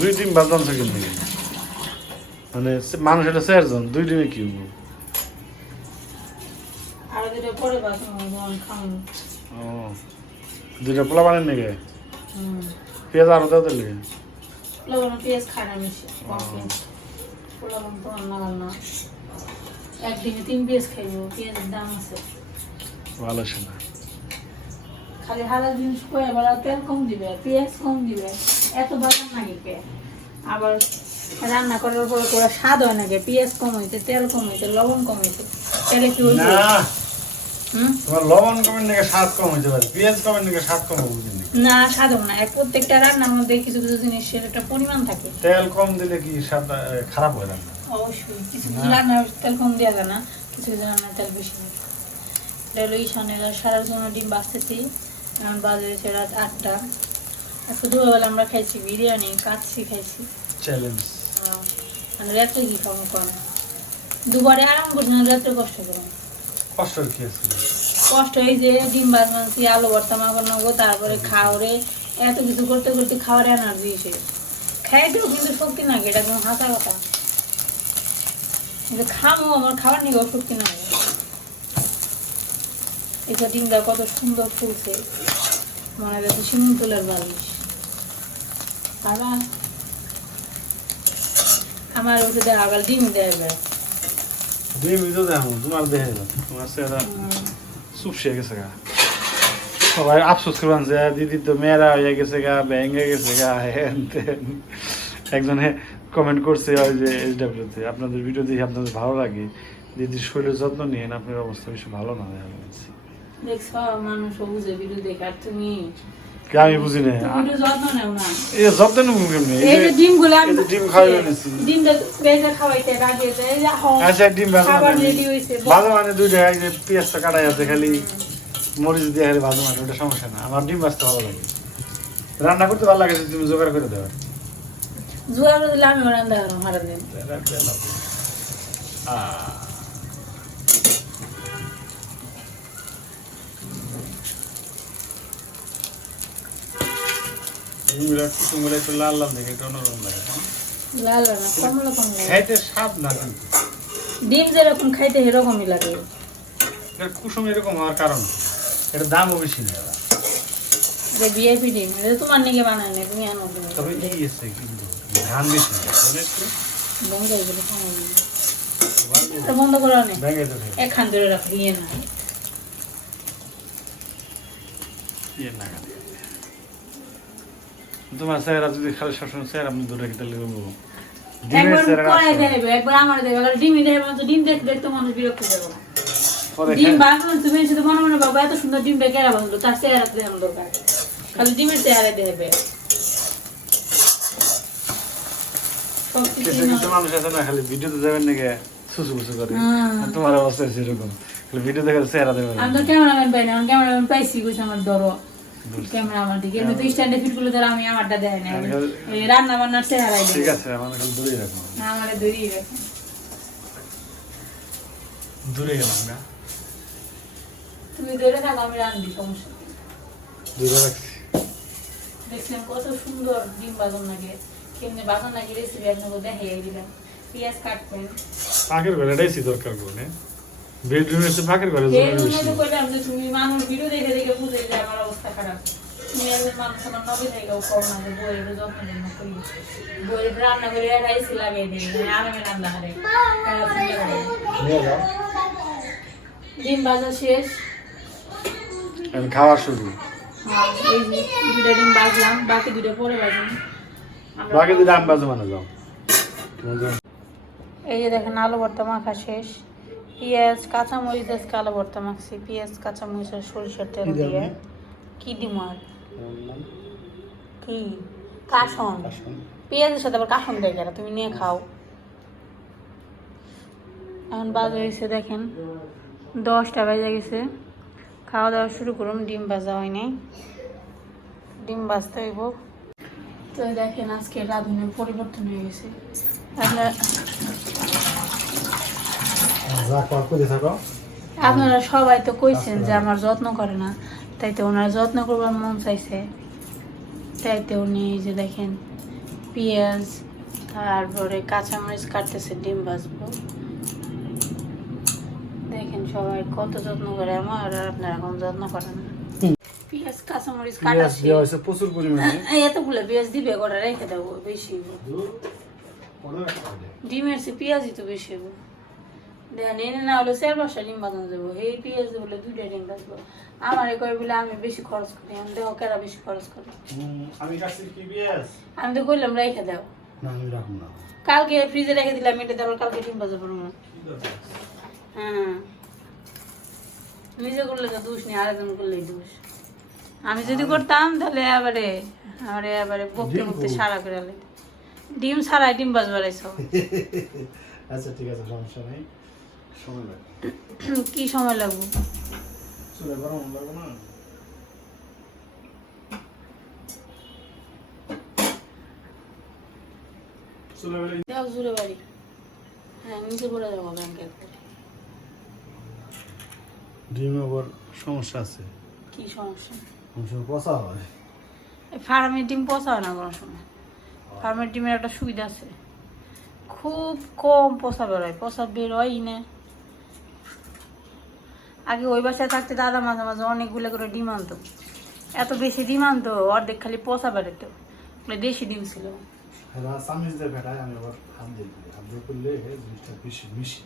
দুই ডিম বাদাম থাকে নাকি? মানে মানুষ এটা চারজন দুই ডিমে কি হব দুইটা পোলা বানেন নাকি? পেঁয়াজ আরও দাও দিলে পেঁয়াজ না একদিনে তিন পেঁয়াজ খাইব পেঁয়াজের দাম আছে। ভালো শোনা খালি হাজার জিনিস করে আবার তেল কম দিবে পেঁয়াজ কম দিবে। এত বাজার নাকি কে? আবার রান্না করার পরে করে স্বাদ হয় নাকি পেঁয়াজ কম হইতে তেল কম হইতে লবণ কম হইতে। তেলে কি হইছে না। তোমার লবণ কমের নাকি স্বাদ কম হইতে পারে? পেঁয়াজ কমের নাকি স্বাদ কম হবে না স্বাদ না। এক প্রত্যেকটা রান্নার মধ্যে কিছু কিছু জিনিসের একটা পরিমাণ থাকে। তেল কম দিলে কি স্বাদ খারাপ হয়ে রান্না অবশ্যই। কিছু কিছু রান্নার তেল কম দেওয়া যায় না। কিছু কিছু রান্নার তেল বেশি এটা হলো ঈশানের সারার জন্য ডিম বাঁচতেছি। এখন বাজে রাত আটটা। একটু আমরা খাইছি বিরিয়ানি কাচ্ছি খাইছি। চ্যালেঞ্জ মানে রাত্রে কি খাব কম দুবারে আরাম করছি না রাত্রে কষ্ট করব কষ্টের কি আছে? কষ্ট এই যে ডিম ভাত মানছি আলু ভর্তা মাখন নেব তারপরে খাওয়ারে এত কিছু করতে করতে খাওয়ার এনার্জি এসে খাইতেও কিন্তু শক্তি নাকি এটা কোনো হাসা কথা। কিন্তু খামো আমার খাবার নিয়েও শক্তি না এটা ডিমটা কত সুন্দর ফুলছে মনে যাচ্ছে শিমুল তুলের বালিশ। আবার আমার দেখা গেল ডিম দেয়। দুই মিনিটও দেখো তোমার তোমার সেটা। চুপসে গেছে গা সবাই আফসোস করবেন যে দিদি তো মেয়েরা হয়ে গেছে গা ভেঙে গেছে গা হেন তেন। একজনে কমেন্ট করছে ওই যে এইচডাব্লিউতে আপনাদের ভিডিও দেখে আপনাদের ভালো লাগে দিদির শরীরের যত্ন নিয়েন আপনার অবস্থা বেশি ভালো না দেখা যাচ্ছে দেখছ মানুষ বুঝে ভিডিও দেখে আর তুমি কি আমি বুঝি না। যত্ন নেব কেমনি? এই যে ডিম খাওয়াই এনেছি। বেজে খাওয়াইতে আচ্ছা ডিম ভাজা মানে ভাজা মানে দুইটা এই যে পেঁয়াজটা কাটাই আছে খালি মরিচ দিয়ে খালি ভাজা মানে ওটা সমস্যা না। আমার ডিম ভাজতে ভালো লাগে। রান্না করতে ভালো লাগে তুমি জোগাড় করে দেবে জুয়া দিলে আমি রান্না করো হারা দিন ডিমগুলো কুসুমগুলো একটু লাল লাল দেখে একটু অন্যরকম লাগে। লাল না কমলা কমলা খাইতে স্বাদ না কিন্তু। ডিম যেরকম খাইতে সেরকমই লাগে। কুসুম এরকম হওয়ার কারণ এটা দামও বেশি না যে ভিআইপি ডিম এটা তোমার নিকে বানায় না তুমি আনো তবে এই আছে কিন্তু ধান বেশি না বন্ধ হয়ে গেলে খাওয়া বন্ধ করো না। ভেঙে দেবে একখান ধরে রাখো ইয়ে না। ইয়ে না। তোমার চেহারা যদি খালি সবসময় চেহারা আপনি দূরে খেতে লেগে ডিমের একবার চেহারা কড়াই দেখাবে একবার আমার দেখাবে আর ডিমই তো ডিম দেখতে দেখতে মানুষ বিরক্ত যাবে। ডিম খাই- তুমি শুধু মনে মনে বাবা এত সুন্দর ডিমটা কেনা বাঁধলো তার চেহারা দেখানো দরকার। খালি ডিমের চেহারা দেখাবে। কিছু কিছু মানুষ আছে না খালি ভিডিওতে যাবেন নাকি সুসু বুসু করে। হ্যাঁ। তোমার অবস্থা সেরকম। খালি ভিডিও দেখে চেহারা দেবে আমি তো ক্যামেরাম্যান পাই না ক্যামেরাম্যান পাইছি আমার ধরো। ক্যামেরা আমার দিকে এমনি স্ট্যান্ডে ফিট করলে আমি আমারটা দেয় না রান্না বান্নার চেহারাই ঠিক আছে আমার খালি দূরে রাখো। আমার ধরিয়ে রাখে। দূরে গেলাম না? তুমি ধরে থাকো আমি সমস্যা দূরে রাখছি। দেখছিলাম কত সুন্দর ডিম বাজন লাগে। কেমনি বাজন লাগে রেসিপি আপনাকে দেখাই দিলাম। পেঁয়াজ কাটবেন। দরকার করে বেডরুমে এসে পাখির ঘরে বেশি। তো কইলাম যে তুমি মানুষ ভিডিও দেখে দেখে বুঝে যে আমার অবস্থা খারাপ। তুমি একজন মানুষ আমার নবী কম না যে বইয়ের যত্ন জন্য করি। বইয়ের রান্না করে রাইসি লাগিয়ে দিই মানে আরামে রান্না করে। ডিম ভাজা শেষ। খাওয়া শুরু। এই যে দুটা ডিম ভাজলাম বাকি দুটো পরে ভাজলাম বাকি যদি আম বাজে মানে যাও। এই যে দেখেন আলু ভর্তা মাখা শেষ। পেঁয়াজ কাঁচামরিচ আজকে আলু ভর্তা মাখছি। পেঁয়াজ কাঁচামরিচ আর সরিষার তেল দিয়ে? কি ডিম আর কি? আসুন। পেঁয়াজের সাথে আবার কাসন দেয় কেন? তুমি নিয়ে খাও। এখন বাজে হয়েছে দেখেন। দশটা বেজে গেছে। খাওয়া দাওয়া শুরু করুন ডিম ভাজা হয় নাই। ডিম ভাজতে হইব। তো দেখেন আজকে রাঁধুনের পরিবর্তন হয়ে গেছে। থাকো আপনারা সবাই তো কইছেন যে আমার যত্ন করে না। তাই তো ওনার যত্ন করবার মন চাইছে। তাই তো উনি যে দেখেন পেঁয়াজ তারপরে কাঁচামরিচ কাটতেছে ডিম ভাজবো। দেখেন সবাই কত যত্ন করে আমার আর আপনারা এখন যত্ন করেন না। পেঁয়াজ কাঁচামরিচ পেঁয়াজ কাটাচ্ছি দেওয়া হয়েছে প্রচুর পরিমাণে। এতগুলো পেঁয়াজ দিবে করে রেখে দেবো বেশি ডিমের চেয়ে পেঁয়াজই তো বেশি এনে না হলে চার পাঁচটা ডিম বাজানো যাব। এই পেঁয়াজ বলে দুইটা ডিম বাজবো আমার কয় বলে আমি বেশি খরচ করি। আমি দেখো কেরা বেশি খরচ করি। আমি কি পেঁয়াজ? আমি তো কইলাম রেখে দাও। না আমি রাখুন না। কালকে ফ্রিজে রেখে দিলাম এটা তারপর কালকে ডিম বাজাবো না। হ্যাঁ। নিজে করলে তো দোষ নেই আরেকজন করলেই দোষ। আমি যদি করতাম তাহলে এবারে আমার এবারে বকতে বকতে সারা করে ডিম ছাড়াই ডিম বাজবার আচ্ছা ঠিক আছে সমস্যা নেই। সময় লাগবে কি সময় লাগবে? চুলে গরম লাগবে না? চুলে বেলে দেখ জুড়ে বাড়ি। হ্যাঁ নিচে পড়ে যাব ব্যাংকে ডিম আবার সমস্যা আছে। কি সমস্যা? পচা হয়। ফার্মের ডিম পচা হয় না কোনো সময়? ফার্মের ডিমের একটা সুবিধা আছে। খুব কম পচা বেরোয় পচা বেরোয়ই না। আগে ওই বাসায় থাকতে দাদা মাঝে মাঝে অনেকগুলো করে ডিম আনতো। এত বেশি ডিম আনতো অর্ধেক খালি পচা বেরোতো ওগুলো দেশি ডিম ছিল। চামিচ আমি আবার হাত দিয়ে হাত দিয়ে করলে জিনিসটা বেশি মিশি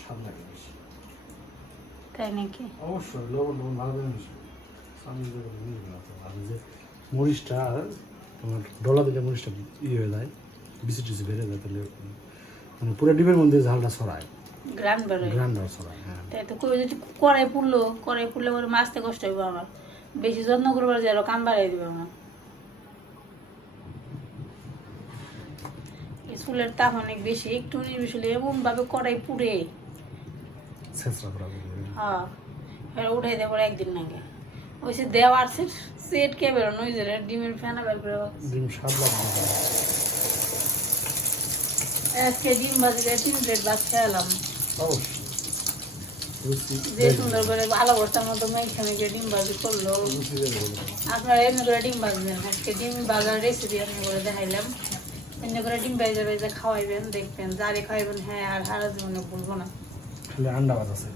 স্বাদ লাগে বেশি। তাই নাকি? অবশ্যই লবণ লবণ ভালো করে মিশবে। চামিচ মিশবে না তো। আমি যে মরিচটা তোমার ডলা দিলে মরিচটা ইয়ে হয়ে যায় বেড়ে যায় তাহলে মানে পুরো ডিমের মধ্যে ঝালটা ছড়ায়। গ্রান বেরোয় গ্রান্ডার ছড়ায় হ্যাঁ। তাই তো কই যদি কড়াই পুড়লো কড়াই পুড়লে পরে মাছতে কষ্ট হইব আমার। বেশি যত্ন করবার যে কাম বাড়াই দিবে আমার। চুলের তাপ অনেক বেশি একটু নির্বিশ হলে এমন ভাবে কড়াই পুড়ে। হ্যাঁ এবার উঠাই দেবো একদিন নাকি ওই সে দেওয়ার সেট সেট কে বেরোনো ওই যে ডিমের ফ্যানা বের করে ডিম স্বাদ লাগবে আজকে ডিম ভাজি দিয়ে তিন প্লেট ভাত খেলাম যে সুন্দর করে ভালো বস্তার মতো মেখে মেখে ডিম ভাজি করল। রুচি দেবে বলে দাও। আপনারা এমনি করে ডিম ভাজবেন আজকে ডিম ভাজার রেসিপি আমি করে দেখাইলাম। এমনি করে ডিম ভেজে ভেজে খাওয়াইবেন দেখবেন যারে খাওয়াইবেন হ্যাঁ আর জীবনে ভুলবো না। খালি আন্ডা ভাত আছে।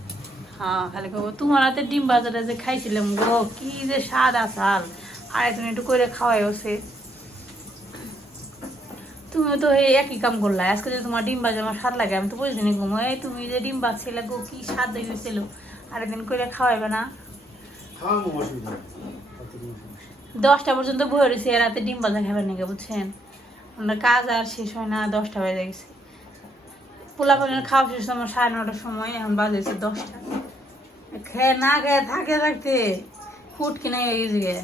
হ্যাঁ খালি খাব তোমার হাতে ডিম বাজারে যে খাইছিলাম গো কি যে স্বাদ আসাল আর একজন একটু করে খাওয়াই হচ্ছে তুমিও তো এই একই কাম করলা। আজকে যে তোমার ডিম ভাজা আমার স্বাদ লাগে আমি তো বুঝছি না ঘুমো এই তুমি যে ডিম ভাজছিলে গো কি স্বাদ হয়েছিল আরেকদিন করে খাওয়াইবে না। দশটা পর্যন্ত বই রয়েছে রাতে ডিম ভাজা খাবেন নাকি বুঝছেন? আমরা কাজ আর শেষ হয় না দশটা বেজে গেছে। পোলা পর্যন্ত খাওয়া শেষ আমার সাড়ে নটার সময় এখন বাজেছে দশটা। খেয়ে না খেয়ে থাকে থাকতে। ফুট কিনে গেছে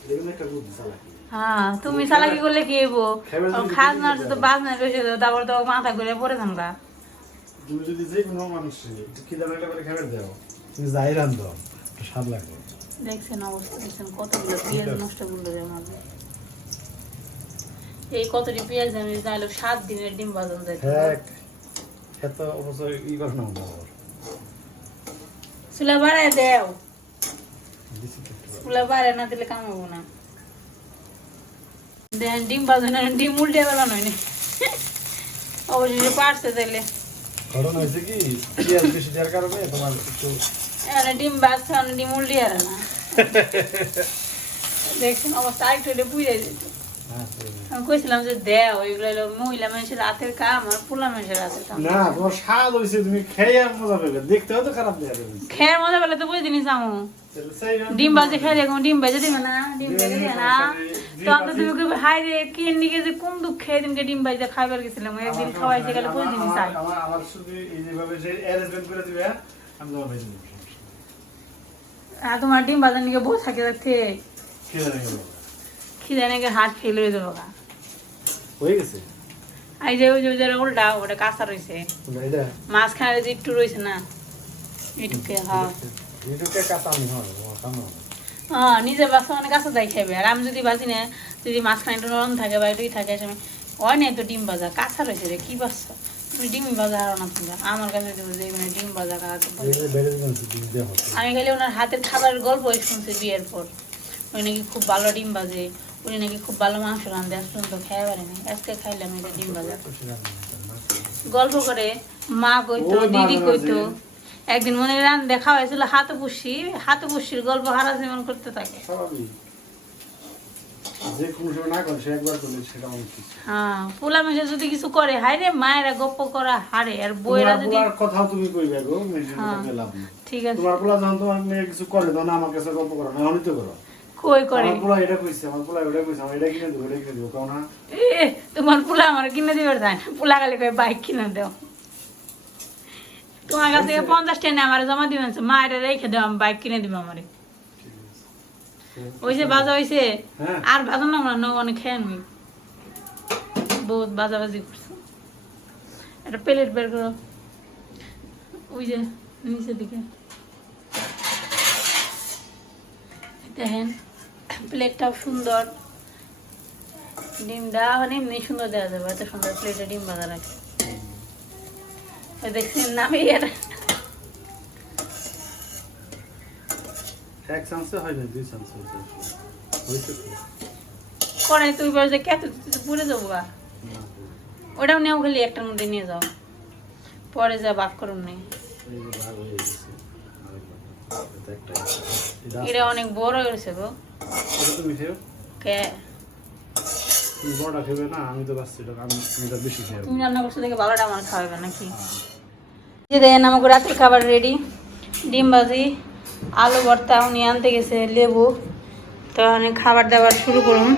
বেশি হ্যাঁ তুমি চালাকি করলে কি হইব? থাকে। তো বাজ না রয়েছে তারপর তো মাথা ঘুরে পড়ে থাকবা তুমি যদি যে কোনো মানুষ লাগলে করে খাবার দাও। তুমি যাই রান্ধো স্বাদ লাগবে। দেখছেন অবস্থা দেখছেন কতগুলো পেঁয়াজ নষ্ট করল যে এই কতটি পেঁয়াজ আমি সাত দিনের ডিম বাজানো যায় এত অবশ্যই ই করে না চুলা বাড়ায় দেও। একটু। চুলা বাড়ায় না দিলে কাম হব না দেখেন ডিম ডিম উল্টে অবশেষে পারছে তাইলে ঘটনা হয়েছে কি পেঁয়াজ বেশি দেওয়ার কারণে তোমার একটু ডিম বাজছে অনেক ডিম উল্টে আর না দেখছেন অবস্থা আরেকটু বুঝে যেত। আমি কইছিলাম যে দেও এগুলো হলো মহিলা মানুষের রাতের কাম আর পোলা মানুষের রাতের কাম। না তোমার স্বাদ হয়েছে তুমি খেয়ে আর মজা পেলে। দেখতেও তো খারাপ দেওয়া যাবে খেয়ার মজা পেলে তো বুঝে দিনই যাব ডিম বাজে খেলে এখন ডিম বেজে দিবে না ডিম বেজে দিবে না। তো আমরা তুমি কইবে হাই রে কি নিকে যে কোন দুঃখ খেয়ে দিনকে ডিম বাজে খাইবার গেছিলাম? একদিন খাওয়াইছে গেলে বুঝে দিনই চাই আমার আমার শুধু এই যেভাবে যে অ্যারেঞ্জমেন্ট করে দিবে আমি তোমার আর তোমার ডিম বাজার নিকে বসে থাকে খেয়ে খিদে হাত ফেল হয়ে যাব হয়ে গেছে? এই যে ওই যে উল্টা ওটা কাঁচা রয়েছে। মাঝখানে যে একটু রয়েছে না এটুকে হ্যাঁ। ভিডিওকে কাটা আমি হয় তোমার সামনে হবে। হ্যাঁ। নিজের বাচ্চা মানে কাছে যাই খাবে আর আমি যদি বাজি না যদি মাঝখানে একটু নরম থাকে বা একটু ই থাকে সময় হয় না তো ডিম ভাজা। কাঁচা রয়েছে রে কি বাচ্চা তুমি ডিম ভাজা আর না তোমরা আমার কাছে দেবো যে মানে ডিম ভাজা আমি খালি ওনার হাতের খাবারের গল্প শুনছি বিয়ের পর। ওই নাকি খুব ভালো ডিম বাজে উনি নাকি খুব ভালো মাংস রান্ধে আজ পর্যন্ত খেয়ে পারেনি। আজকে খাইলাম এটা ডিম ভাজা। গল্প করে মা কইতো দিদি কইতো একদিন মনে রান দেখা হয়েছিল হাতে পুষি হাতে পুষির গল্প হারা যেমন করতে থাকে। হ্যাঁ পোলা মেশে যদি কিছু করে হায় রে মায়েরা গপ্প করা হারে আর বইরা যদি কথাও তুমি কইবে গো মেশিন হ্যাঁ। ঠিক আছে। তোমার পোলা যখন তোমার মেয়ে কিছু করে তখন আমার কাছে গল্প করো না অনিত করো। কই করে? আমার পোলা এটা কইছে আমার পোলা ওটা কইছে আমার এটা কিনে দেবো এটা কিনে দেবো কারণ না এ, তোমার পোলা আমার কিনে দিবার যায় না পোলা গালি কয়ে বাইক কিনে দাও। তোমার কাছ থেকে পঞ্চাশ টাকা আমার জমা দিবেন মা এটা রেখে দাও আমি বাইক কিনে দিব আমারে। ওই যে বাজা হয়েছে হ্যাঁ। আর বাজা না আমরা নৌ অনেক খেয়ে আনবি। বহুত বাজাবাজি করছে। একটা প্লেট বের করো। ওই যে নিচের দিকে। দেখেন প্লেটটাও সুন্দর। ডিমটা মানে এমনি সুন্দর দেওয়া যাবে এত সুন্দর প্লেটে ডিম বাজা রাখে। দেখছেন নামে এর এক চান্সে হয় না দুই চান্স হয়েছে হয়েছে করে তুই বলছে কেত তুই পুড়ে যাব গা? না, ওটাও নেও খালি একটার মধ্যে নিয়ে যাও। পরে যা বাক করুন নেই। এটা অনেক বড় হয়েছে গো। কে? তুমি বড়টা খেবে না আমি তো বাচ্চা আমি আমি এটা বেশি খেয়ে তুমি রান্না করছ দেখে ভালোটা আমার খাওয়াবে নাকি? যে দেখেন আমাকে রাতের খাবার রেডি ডিম ভাজি আলু ভর্তা উনি আনতে গেছে লেবু। তো আমি খাবার দাবার শুরু করুন।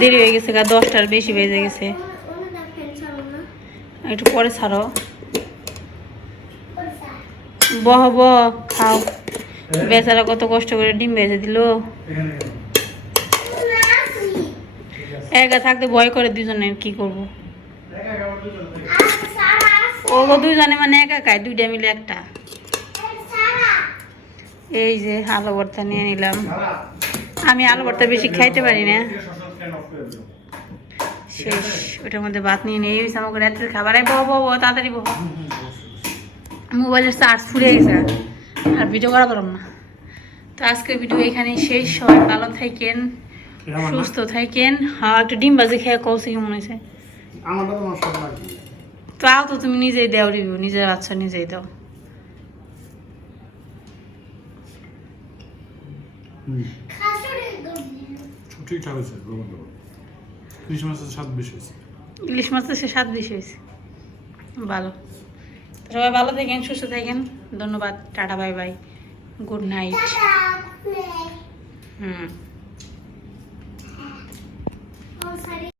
দেরি হয়ে গেছে গা দশটার বেশি বেজে গেছে। একটু পরে ছাড়ো। বহ বহ খাও। বেচারা কত কষ্ট করে ডিম ভেজে দিল। একা থাকতে ভয় করে দুজনে কি করব? ও দুজনে মানে একা খায় দুইটা মিলে একটা। এই যে আলু ভর্তা নিয়ে নিলাম। আমি আলু ভর্তা বেশি খাইতে পারি না। শেষ ওটার মধ্যে ভাত নিয়ে নিয়ে আমাকে রাত্রের খাবার আই বহ বহ, তাড়াতাড়ি বহ। মোবাইলের চার্জ ফুরে গেছে। আর ভিডিও করা পারলাম না। তো আজকের ভিডিও এখানেই শেষ। সবাই ভালো থাকেন সুস্থ থাকেন। হ্যাঁ একটু ডিম বাজি খেয়ে কৌশে কি মনে হয়েছে। তাও তো তুমি নিজেই দাও রিভিউ নিজের আচ্ছা নিজেই দাও। ঠিকঠাক হয়েছে গ্রহণ করো। স্বাদ বেশি হয়েছে। ইলিশ সে স্বাদ বেশি হয়েছে। ভালো। সবাই ভালো থাকেন সুস্থ থাকেন। ধন্যবাদ tata bye bye good night. Hmm.